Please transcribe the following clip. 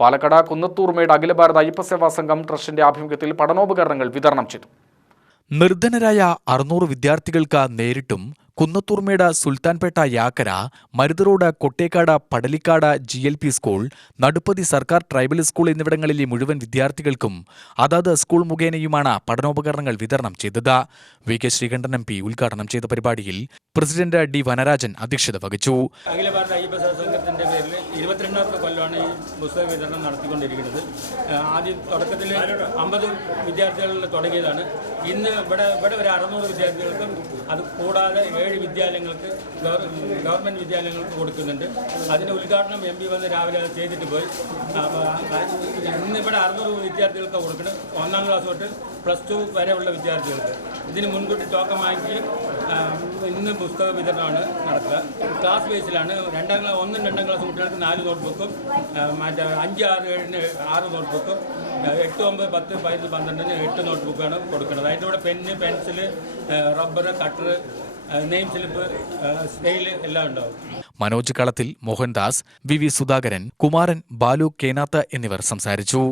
പാലക്കാട് കുന്നത്തൂർമേട് അഖില ഭാരത അയ്യപ്പസേവാ സംഘം ട്രസ്റ്റിന്റെ ആഭിമുഖ്യത്തിൽ പഠനോപകരണങ്ങൾ വിതരണം ചെയ്തു. നിർധനരായ 600 വിദ്യാർത്ഥികൾക്ക് നേരിട്ടും കുന്നത്തൂർമേട് സുൽത്താൻപേട്ട യാക്കര, മരുതറോഡ് കൊട്ടേക്കാട് പടലിക്കാട് GLP സ്കൂൾ, നടുപ്പതി സർക്കാർ ട്രൈബൽ സ്കൂൾ എന്നിവിടങ്ങളിലെ മുഴുവൻ വിദ്യാർത്ഥികൾക്കും അതത് സ്കൂൾ മുഖേനയുമാണ് പഠനോപകരണങ്ങൾ വിതരണം ചെയ്തത്. VK ശ്രീകണ്ഠൻ MP ഉദ്ഘാടനം ചെയ്ത പരിപാടിയിൽ പ്രസിഡന്റ് D വനരാജൻ അധ്യക്ഷത വഹിച്ചു. അഖില ഭാരത അയ്യപ്പ സംഘത്തിന്റെ പേരിൽ 22ാമത്തെ കൊല്ലമാണ് ഈ പുസ്തക വിതരണം നടത്തിക്കൊണ്ടിരിക്കുന്നത്. ആദ്യം തുടക്കത്തിൽ 50 വിദ്യാർത്ഥികളിൽ തുടങ്ങിയതാണ്. ഇന്ന് ഇവിടെ ഒരു 600 വിദ്യാർത്ഥികൾക്കും അത് കൂടാതെ 7 വിദ്യാലയങ്ങൾക്ക് ഗവൺമെൻറ് വിദ്യാലയങ്ങൾക്ക് കൊടുക്കുന്നുണ്ട്. അതിൻ്റെ ഉദ്ഘാടനം MP വന്ന് രാവിലെ ചെയ്തിട്ട് പോയി. ഇന്നിവിടെ 600 വിദ്യാർത്ഥികൾക്ക് കൊടുക്കണം. 1ാം ക്ലാസ് തൊട്ട് +2 വരെയുള്ള വിദ്യാർത്ഥികൾക്ക്. ഇതിന് മുൻകൂട്ടി ടോക്കൺ വാങ്ങി ഇന്ന് പുസ്തക വിതരണമാണ് നടക്കുക. ക്ലാസ് ബേസിലാണ്. 1ാം ക്ലാസ് കുട്ടികൾക്ക് 4 നോട്ട്ബുക്കും, മറ്റേ 5, 6, 7 6 നോട്ട്ബുക്കും, 8, 9, 10, 11, 12 8 നോട്ട്ബുക്കാണ് കൊടുക്കുന്നത്. അതിൻ്റെ കൂടെ pen, pencil, rubber, cutter, name slip, scale എല്ലാം ഉണ്ടാവും. മനോജ് കളത്തിൽ, മോഹൻദാസ്, VV സുധാകരൻ, കുമാരൻ, ബാലു കേനാത്ത് എന്നിവർ സംസാരിച്ചു.